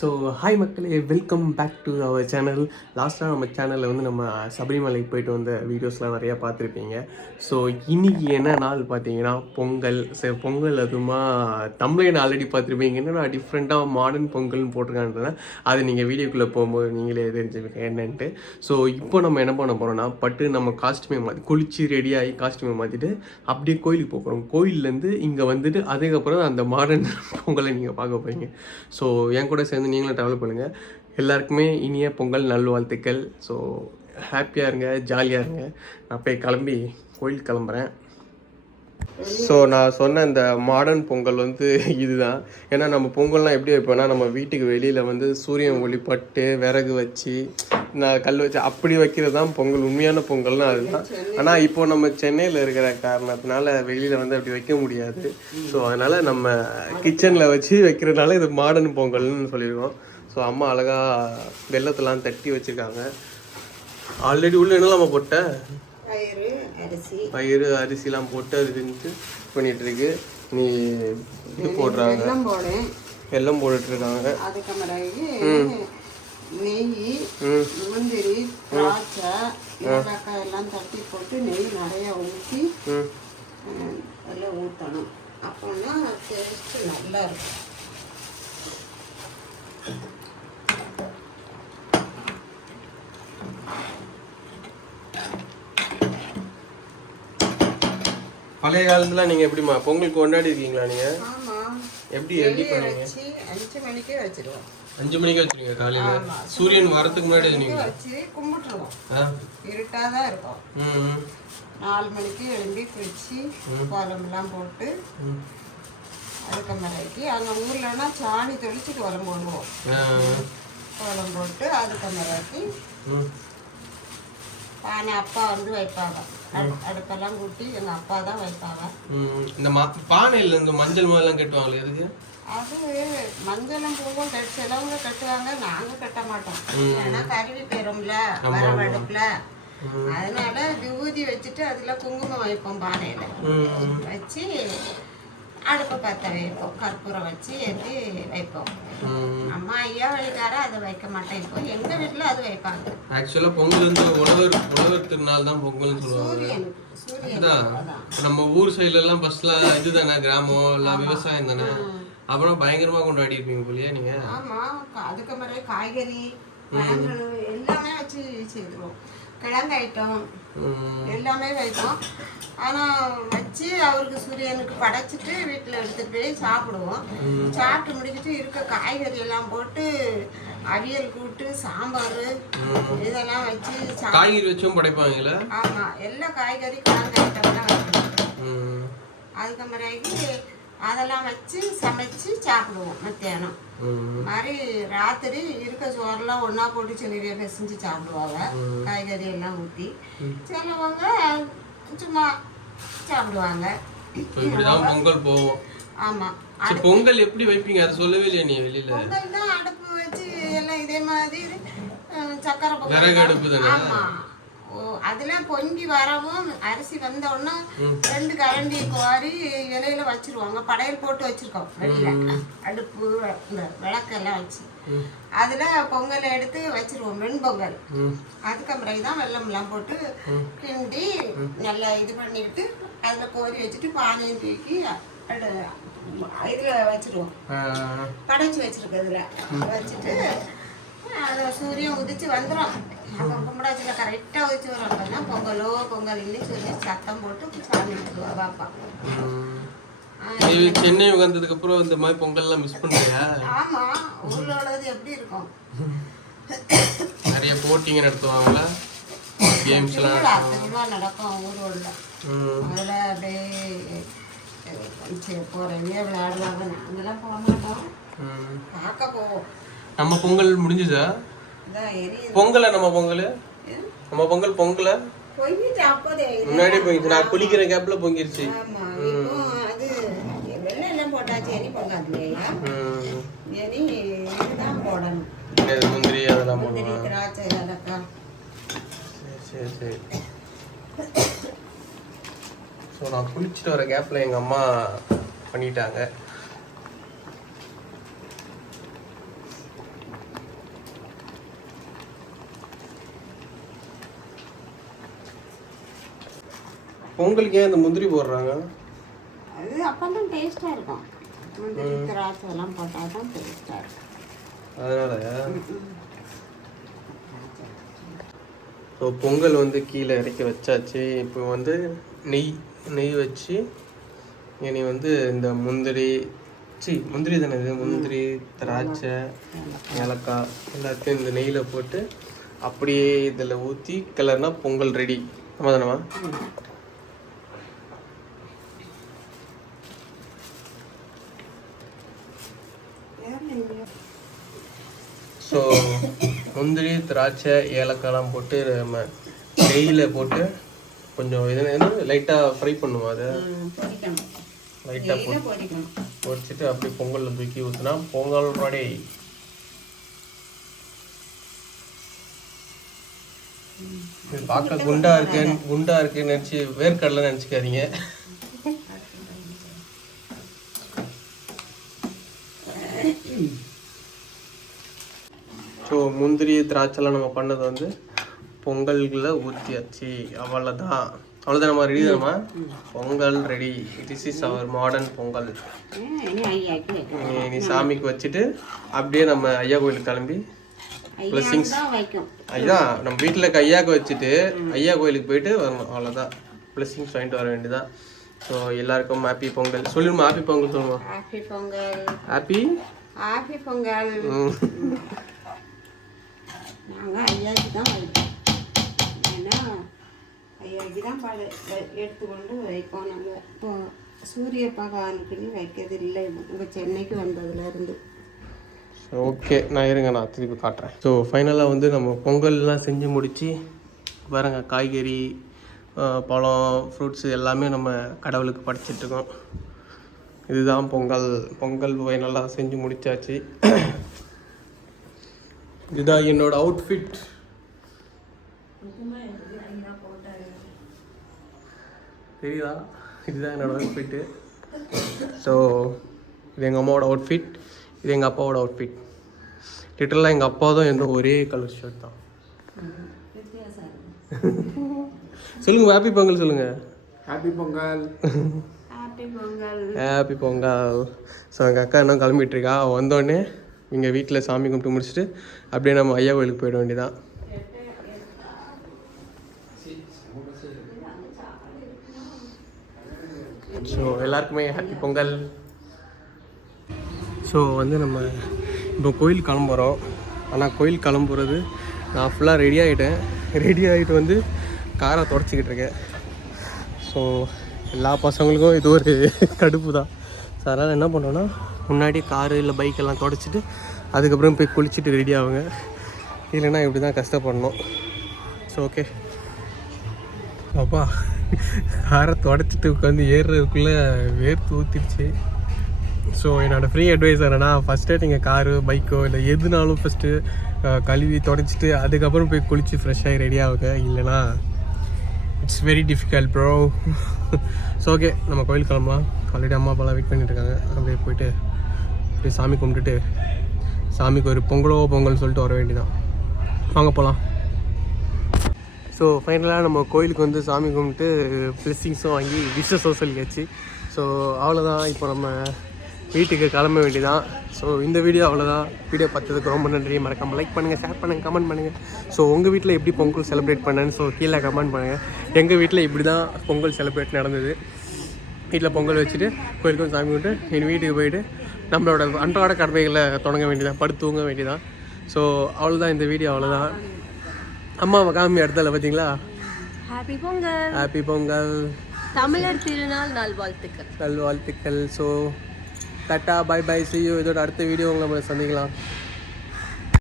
So hi மக்களே, welcome back to our channel. லாஸ்ட்டாக நம்ம சேனலில் வந்து நம்ம சபரிமலைக்கு போயிட்டு வந்த வீடியோஸ்லாம் நிறையா பார்த்துருப்பீங்க. ஸோ இன்றைக்கி என்ன நாள் பார்த்தீங்கன்னா பொங்கல். சரி, பொங்கல் அதுமா தமிழ் ஆல்ரெடி பார்த்துருப்பீங்க. என்னென்னா டிஃப்ரெண்ட்டாக மாடர்ன் பொங்கல்னு போட்டிருக்கான்றேன். அது நீங்கள் வீடியோக்குள்ளே போகும்போது நீங்களே தெரிஞ்சுப்பீங்க என்னன்ட்டு. ஸோ இப்போ நம்ம என்ன பண்ண போகிறோம்னா, பட்டு நம்ம காஸ்ட்யூமை மாற்றி குளிச்சு ரெடியாகி காஸ்ட்யூமை மாற்றிட்டு அப்படியே கோயிலுக்கு போகிறோம். கோயிலேருந்து இங்கே வந்துட்டு அதுக்கப்புறம் அந்த மாடர்ன் பொங்கலை நீங்கள் பார்க்க போகிறீங்க. ஸோ என் கூட சேர்ந்து நீங்களும் ட்ராவல் பண்ணுங்கள். எல்லாருக்குமே இனிய பொங்கல் நல்வாழ்த்துக்கள். ஸோ ஹாப்பியாக இருங்க, ஜாலியாக இருங்க. நான் போய் கிளம்பி கோயில் கிளம்புறேன். ஸோ நான் சொன்ன இந்த மாடர்ன் பொங்கல் வந்து இதுதான். ஏன்னா நம்ம பொங்கல்லாம் எப்படி வைப்போம்னா, நம்ம வீட்டுக்கு வெளியில் வந்து சூரியன் ஒளி பட்டு விறகு வச்சு நான் கல் வச்சு அப்படி வைக்கிறது தான் பொங்கல். உண்மையான பொங்கல்னால் அதுதான். ஆனால் இப்போ நம்ம சென்னையில் இருக்கிற காரணத்தினால வெளியில் வந்து அப்படி வைக்க முடியாது. ஸோ அதனால் நம்ம கிச்சனில் வச்சு வைக்கிறதுனால இது மாடர்ன் பொங்கல்னு சொல்லியிருக்கோம். ஸோ அம்மா அழகாக வெள்ளத்தெல்லாம் தட்டி வச்சுருக்காங்க. ஆல்ரெடி உள்ள என்னெல்லாம் நம்ம போட்ட பயிறு அரிசிலாம் போட்டு அது செஞ்சு பண்ணிட்டு இருக்கு. நீ இது போடுறாங்க, வெல்லம் போட்டுட்டு இருக்காங்க. நெய், முந்திரி, திராட்சை, ஏலக்காய் எல்லாம் தட்டி போட்டு நெய் நிறைய ஊற்றி எல்லாம் ஊற்றணும். அப்போன்னா டேஸ்ட்டு நல்லா இருக்கும். பழைய காலத்துல நீங்க எப்படிமா பொங்கல் கொண்டாடி இருக்கீங்களா நீங்க? ஆமா. எப்படி பண்ணுவீங்க? 5 மணிக்கே வச்சிருவோம். 5 மணிக்கு வச்சிருக்கீங்க காலையில? சூரியன் வரதுக்கு முன்னாடி நீங்க வச்சு கும்பிட்டுருவோம். இருட்டாதான் இருக்கும். 4 மணிக்கு எழும்பி குளிச்சு கோலமெல்லாம் போட்டு அதுக்கு மறைக்கு அங்கே ஊர்லன்னா சாணி தெளிச்சு கோலம் போடுவோம். கோலம் போட்டு அதுக்கு மறைக்கு பானை அப்பா வந்து வைப்பாங்க. அடுப்பெல்லாம் கூட்டி எங்க அப்பா தான் வைப்பாங்க. இந்த பானையில இந்த மஞ்சள் எல்லாம் கட்டுவாங்க. எதுக்கு அது? மஞ்சளும் பூவும் சிலவங்க கட்டுவாங்க, நாங்க கட்ட மாட்டோம். ஏன்னா கருவி பெறும்ல வரவடுப்புல. அதனால விபூதி வச்சுட்டு அதுல குங்குமம் வைப்போம். பானையில வச்சு அடுப்பை பற்ற வைப்போம். கற்பூரம் வச்சு ஏற்றி வைப்போம். அம்மா ஐயா வழிக்கார அதை வைக்க மாட்டேன். இப்போ எங்க வீட்டுல அது வைப்பாங்க. ஆக்சுவலா பொங்கல் வந்து உழவர் திருநாள் தான் பொங்கல்னு சொல்லுவாங்க. நம்ம ஊர் சைடுல எல்லாம் ஃபர்ஸ்ட்ல இதுதானே, கிராமம் எல்லாம் விவசாயம் தானே. அப்புறம் பயங்கரமா கொண்டாடி இருப்பீங்க போலியா நீங்க? ஆமா, அதுக்கு மாதிரி காய்கறி பழங்கள் எல்லாமே வச்சு செய்துருவோம். கிழங்கு ஐட்டம் எல்லாமே வைப்போம். ஆனால் வச்சு அவருக்கு சூரியனுக்கு படைச்சிட்டு வீட்டில் எடுத்துகிட்டு போய் சாப்பிடுவோம். சாப்பிட்டு முடிச்சுட்டு இருக்க காய்கறி எல்லாம் போட்டு அவியல் கூட்டு, சாம்பார் இதெல்லாம் வச்சு காய்கறி வச்சும் படைப்பாங்களா? ஆமாம், எல்லா காய்கறி கிழங்கு ஐட்டம்லாம் வைக்கணும். அதுக்கு மாதிரி அதெல்லாம் வச்சு சமைச்சு சாப்பிடுவோம். மத்தியானம் மாதிரி ராத்திரி இருக்க சோறெல்லாம் ஒன்றா போட்டு சிலரியா பிசைஞ்சு சாப்பிடுவாங்க. காய்கறி எல்லாம் ஊற்றி சிலவங்க சும்மா சாப்பிடுவாங்க. பொங்கல் போவோம். ஆமாம், பொங்கல் எப்படி வைப்பீங்க அதை சொல்லவே இல்லையா நீ? வெளியில பொங்கல் தான் அடுப்பு வச்சு எல்லாம் இதே மாதிரி சக்கரை பொங்கல். ஆமாம், அதெல்லாம் பொங்கி வரவும் அரிசி வந்த உடனே 2 கரண்டி குவாரி இலையில வச்சிருவாங்க. படையல் போட்டு வச்சிருக்கோம் வெளியில. அடுப்பு இந்த விளக்கெல்லாம் வச்சு அதுல பொங்கலை எடுத்து வச்சிருவோம். வெண்பொங்கல். அதுக்கு பிறகுதான் வெள்ளம்லாம் போட்டு கிண்டி நல்லா இது பண்ணிக்கிட்டு அதுல கோரி வச்சுட்டு பானையும் தூக்கி இதுல வச்சிருவோம். படைச்சு வச்சிருக்கிறதுல வச்சுட்டு அதை சூரியன் உதிச்சு வந்துடும். அப்போ கும்பிடாச்சில் கரெக்டாக வச்சு வரும். அப்படின்னா பொங்கலோ பொங்கல்னு சொல்லி சத்தம் போட்டு சாமி வச்சுருவா பாப்பா. சென்னை வந்ததுக்கு அப்புறம் இந்த மாதிரி பொங்கல்லாம் மிஸ் பண்ணுறியா? ஆமா, ஊர்லோடது எப்படி இருக்கும்? நிறைய போட்டிங்க நடத்துவாங்களா? திருவிழா நடக்கும் ஊரோட. அதில் அப்படியே போகிறவங்க விளையாடுவாங்க. நாங்களாம் போக மாட்டோம், பார்க்க போவோம். நம்ம பொங்கல் முடிஞ்சுதா? பொங்கல நம்ம பொங்கல் பொங்கல முன்னாடி போயிடுச்சு. நான் குளிக்கிற கேப்ல பொங்கிருச்சு. முந்திரி அதெல்லாம் சரி சரி. ஸோ நான் குளிச்சுட்டு வர கேப்ல எங்க அம்மா பண்ணிட்டாங்க. பொங்கலுக்கு ஏன் இந்த முந்திரி போடுறாங்க? அது அப்பதான் டேஸ்ட்டாக இருக்கும். முந்திரி திராட்சை எல்லாம் போட்டால் தான் டேஸ்ட்டாக இருக்கும். அதனாலயா? ஸோ பொங்கல் வந்து கீழே இறக்கி வச்சாச்சு. இப்போ வந்து நெய் வச்சு இனி வந்து இந்த முந்திரி தானே இது, முந்திரி திராட்சை ஏலக்காய் எல்லாத்தையும் இந்த நெய்யில் போட்டு அப்படியே இதில் ஊற்றி கிளறுனா பொங்கல் ரெடி. ஆமாம் தானேம்மா? ஸோ முந்திரி திராட்சை ஏலக்காய்லாம் போட்டு நம்ம நெய்யில் போட்டு கொஞ்சம் லைட்டாக ஃப்ரை பண்ணுவோம். அதை லைட்டாக பொரிச்சிட்டு அப்படியே பொங்கலில் தூக்கி ஊற்றினா பொங்கல் ரெடி. இது பார்க்க குண்டா இருக்குன்னு நினச்சி வேர்க்கடலை நினச்சிக்காதீங்க. ஸோ முந்திரி திராட்சைலாம் நம்ம பண்ணது வந்து பொங்கல்ல ஊற்றியாச்சு. அவ்வளோதான் நம்ம ரெடி தானம்மா? Pongal ready. This is our modern Pongal. நீ சாமிக்கு வச்சுட்டு அப்படியே நம்ம ஐயா கோயிலுக்கு கிளம்பி பிளஸிங்ஸ் அதுதான் நம்ம வீட்டில் ஐயாவுக்கு வச்சுட்டு ஐயா கோயிலுக்கு போயிட்டு வரணும். அவ்வளோதான், பிளஸிங்ஸ் வாங்கிட்டு வர வேண்டியதான். ஸோ எல்லாருக்கும் ஹாப்பி பொங்கல் சொல்லிடுமா? ஹாப்பி பொங்கல் சொல்லுமா? ஹாப்பி பொங்கல். ஹாப்பி பொங்கல். நாங்கள் ஐயாவுக்கு தான் வைப்போம். ஏன்னா ஐயாவுக்கு தான் எடுத்துக்கொண்டு வைப்போம். நாங்கள் இப்போ சூரிய பகவானுக்குன்னு வைக்கிறது இல்லை உங்கள் சென்னைக்கு வந்ததுலேருந்து. ஓகே, நான் திருப்பி காட்டுறேன். ஸோ ஃபைனலாக வந்து நம்ம பொங்கல்லாம் செஞ்சு முடித்து பாருங்க, காய்கறி பழம் ஃப்ரூட்ஸு எல்லாமே நம்ம கடவுளுக்கு படைச்சிட்ருக்கோம். இதுதான் பொங்கல் ஃபைனலாக செஞ்சு முடிச்சாச்சு. இதுதான் என்னோட அவுட்ஃபிட். தெரியுதா? இதுதான் என்னோட அவுட்ஃபிட்டு. ஸோ இது எங்கள் அம்மாவோட அவுட்ஃபிட், இது எங்கள் அப்பாவோட அவுட்ஃபிட். லிட்டரலாக எங்கள் அப்பா தான் என்னோட ஒரே கலர் ஷர்ட் தான். சொல்லுங்கள், ஹாப்பி பொங்கல் சொல்லுங்கள். Happy Pongal. Happy Pongal. So எங்கள் அக்கா இன்னும் கிளம்பிட்டுருக்கா. அவள் வந்தோடனே இங்கே வீட்டில் சாமி கும்பிட்டு முடிச்சுட்டு அப்படியே நம்ம ஐயா கோயிலுக்கு போயிட வேண்டியதான். ஸோ எல்லாருக்குமே ஹாப்பி பொங்கல். ஸோ வந்து நம்ம இப்போ கோயில் கிளம்புறோம். ஆனால் கோயில் கிளம்புறது நான் ஃபுல்லாக ரெடி ஆகிட்டு வந்து காரை தொடச்சிக்கிட்டு இருக்கேன். ஸோ எல்லா பசங்களுக்கும் இது ஒரு கடுப்பு தான். ஸோ அதனால் என்ன பண்ணோன்னா முன்னாடி காரு இல்லை பைக்கெல்லாம் தொடச்சிட்டு அதுக்கப்புறம் போய் குளிச்சுட்டு ரெடி ஆகுங்க. இல்லைன்னா இப்படி தான் கஷ்டப்படணும். ஸோ ஓகே, அப்பா காரை தொடச்சிட்டு உட்காந்து ஏறுறதுக்குள்ளே வேர்த்து ஊற்றிடுச்சு. ஸோ என்னோடய ஃப்ரீ அட்வைஸ் என்னன்னா, ஃபஸ்ட்டே நீங்கள் காரு பைக்கோ இல்லை எதுனாலும் ஃபஸ்ட்டு கழுவி தொடச்சிட்டு அதுக்கப்புறம் போய் குளித்து ஃப்ரெஷ்ஷாகி ரெடி ஆகுங்க. இல்லைனா it's very difficult bro. So okay, நம்ம கோயில் கிளம்பலாம். ஆல்ரெடி அம்மா அப்பாலாம் வெயிட் பண்ணிட்டு இருக்காங்க. அப்படியே போயிட்டு அப்படியே சாமி கும்பிட்டுட்டு சாமிக்கு ஒரு பொங்கல் சொல்லிட்டு வர வேண்டியதான். வாங்க போகலாம். ஸோ ஃபைனலாக நம்ம கோயிலுக்கு வந்து சாமி கும்பிட்டு பிளெஸ்ஸிங்ஸும் வாங்கி விஷஸும் சொல்லியாச்சு. ஸோ அவ்வளோதான், இப்போ நம்ம வீட்டுக்கு கிளம்ப வேண்டியதான். ஸோ இந்த வீடியோ அவ்வளோதான். வீடியோ பார்த்ததுக்கு ரொம்ப நன்றி. மறக்காமல் லைக் பண்ணுங்கள், ஷேர் பண்ணுங்கள், கமெண்ட் பண்ணுங்கள். ஸோ உங்கள் வீட்டில் எப்படி பொங்கல் செலிப்ரேட் பண்ணேன்னு கீழே கமெண்ட் பண்ணுங்கள். எங்கள் வீட்டில் இப்படி தான் பொங்கல் செலிப்ரேட் நடந்தது. வீட்டில் பொங்கல் வச்சுட்டு கோயிலுக்கு வந்து சாமி கும்பிட்டு என் வீட்டுக்கு போயிட்டு நம்மளோட அன்றாட கடமைகளை தொடங்க வேண்டியதான், படுத்து தூங்க வேண்டியதான். ஸோ அவ்வளோதான் இந்த வீடியோ, அவ்வளோதான். அம்மாவை காமி இடத்துல பார்த்தீங்களா? ஹாப்பி பொங்கல். ஹாப்பி பொங்கல். தமிழர் திருநாள் நல்வாழ்த்துக்கள். So tata, bye bye, see you. இதோட அடுத்த வீடியோ உங்களை சந்திக்கலாம்.